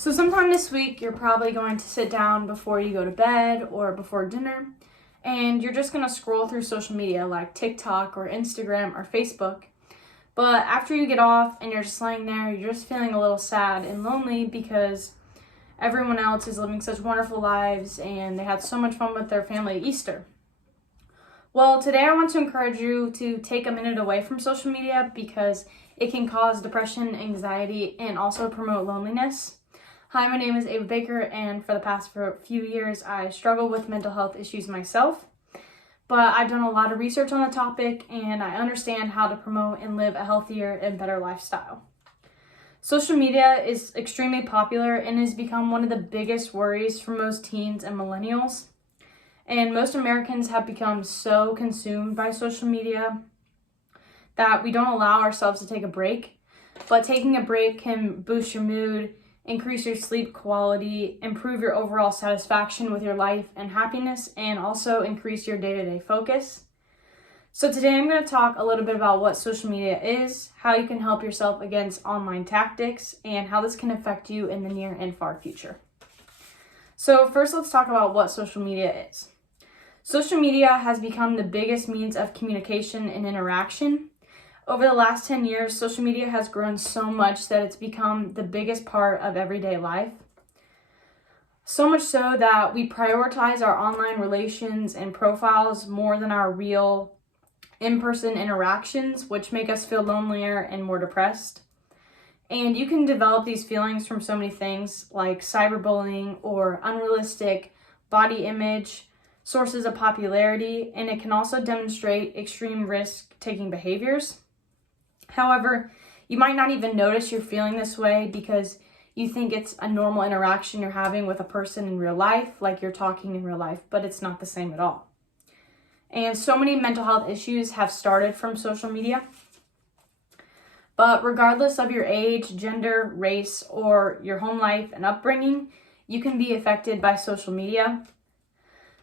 So sometime this week, you're probably going to sit down before you go to bed or before dinner, and you're just going to scroll through social media like TikTok or Instagram or Facebook. But after you get off and you're just laying there, you're just feeling a little sad and lonely because everyone else is living such wonderful lives and they had so much fun with their family at Easter. Well, today I want to encourage you to take a minute away from social media because it can cause depression, anxiety, and also promote loneliness. Hi, my name is Ava Baker, and for the past few years, I struggle with mental health issues myself. But I've done a lot of research on the topic, and I understand how to promote and live a healthier and better lifestyle. Social media is extremely popular and has become one of the biggest worries for most teens and millennials. And most Americans have become so consumed by social media that we don't allow ourselves to take a break. But taking a break can boost your mood, increase your sleep quality, improve your overall satisfaction with your life and happiness, and also increase your day-to-day focus. So today I'm going to talk a little bit about what social media is, how you can help yourself against online tactics, and how this can affect you in the near and far future. So first, let's talk about what social media is. Social media has become the biggest means of communication and interaction. Over the last 10 years, social media has grown so much that it's become the biggest part of everyday life. So much so that we prioritize our online relations and profiles more than our real in-person interactions, which make us feel lonelier and more depressed. And you can develop these feelings from so many things like cyberbullying or unrealistic body image, sources of popularity, and it can also demonstrate extreme risk-taking behaviors. However, you might not even notice you're feeling this way because you think it's a normal interaction you're having with a person in real life, like you're talking in real life, but it's not the same at all. And so many mental health issues have started from social media. But regardless of your age, gender, race, or your home life and upbringing, you can be affected by social media.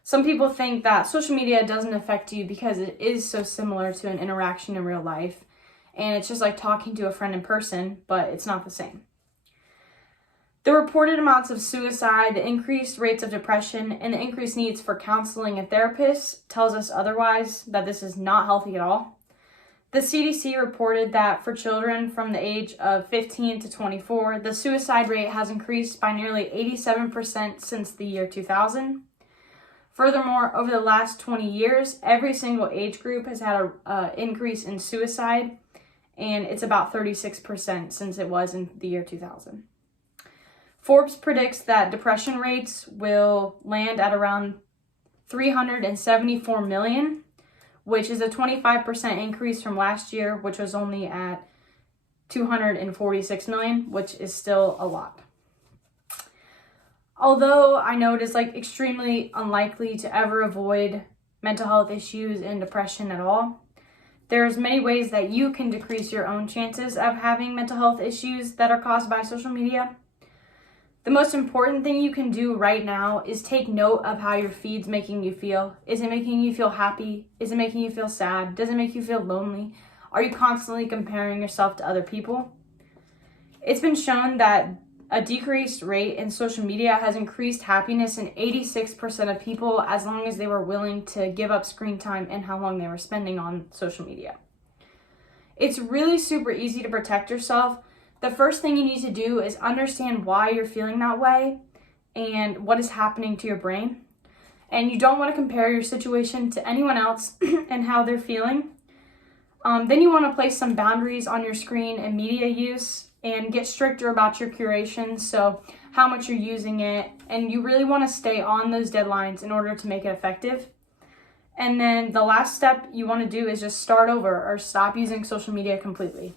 Some people think that social media doesn't affect you because it is so similar to an interaction in real life. And it's just like talking to a friend in person, but it's not the same. The reported amounts of suicide, the increased rates of depression, and the increased needs for counseling and therapists tells us otherwise, that this is not healthy at all. The CDC reported that for children from the age of 15 to 24, the suicide rate has increased by nearly 87% since the year 2000. Furthermore, over the last 20 years, every single age group has had an increase in suicide, and it's about 36% since it was in the year 2000. Forbes predicts that depression rates will land at around 374 million, which is a 25% increase from last year, which was only at 246 million, which is still a lot. Although I know it is extremely unlikely to ever avoid mental health issues and depression at all, there's many ways that you can decrease your own chances of having mental health issues that are caused by social media. The most important thing you can do right now is take note of how your feed's making you feel. Is it making you feel happy? Is it making you feel sad? Does it make you feel lonely? Are you constantly comparing yourself to other people? It's been shown that a decreased rate in social media has increased happiness in 86% of people as long as they were willing to give up screen time and how long they were spending on social media. It's really super easy to protect yourself. The first thing you need to do is understand why you're feeling that way and what is happening to your brain. And you don't want to compare your situation to anyone else and how they're feeling. Then you want to place some boundaries on your screen and media use and get stricter about your curation, so how much you're using it, and you really want to stay on those deadlines in order to make it effective. And then the last step you want to do is just start over or stop using social media completely.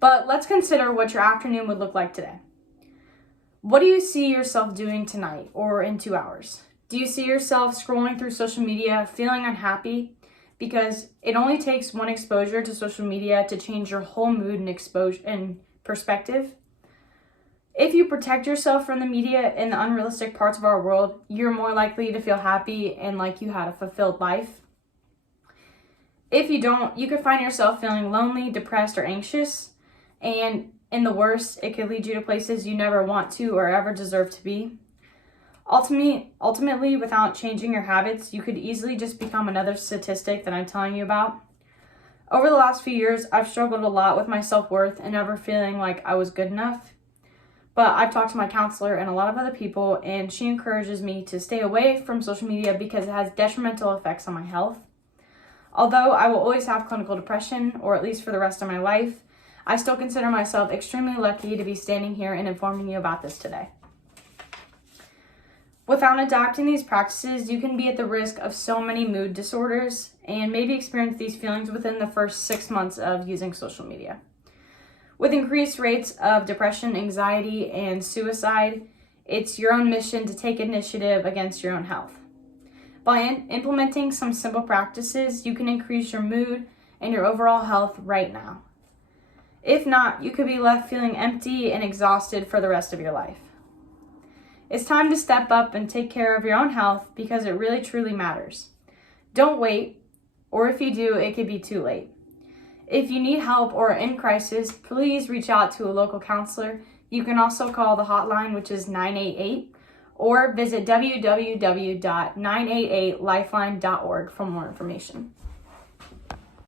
But let's consider what your afternoon would look like today. What do you see yourself doing tonight or in 2 hours? Do you see yourself scrolling through social media, feeling unhappy? Because it only takes one exposure to social media to change your whole mood and exposure and perspective. If you protect yourself from the media and the unrealistic parts of our world, you're more likely to feel happy and like you had a fulfilled life. If you don't, you could find yourself feeling lonely, depressed, or anxious. And In the worst, it could lead you to places you never want to or ever deserve to be. Ultimately, without changing your habits, you could easily just become another statistic that I'm telling you about. Over the last few years, I've struggled a lot with my self-worth and never feeling like I was good enough. But I've talked to my counselor and a lot of other people, and she encourages me to stay away from social media because it has detrimental effects on my health. Although I will always have clinical depression, or at least for the rest of my life, I still consider myself extremely lucky to be standing here and informing you about this today. Without adopting these practices, you can be at the risk of so many mood disorders and maybe experience these feelings within the first 6 months of using social media. With increased rates of depression, anxiety, and suicide, it's your own mission to take initiative against your own health. By implementing some simple practices, you can increase your mood and your overall health right now. If not, you could be left feeling empty and exhausted for the rest of your life. It's time to step up and take care of your own health because it really truly matters. Don't wait, or if you do, it could be too late. If you need help or are in crisis, please reach out to a local counselor. You can also call the hotline, which is 988, or visit www.988lifeline.org for more information.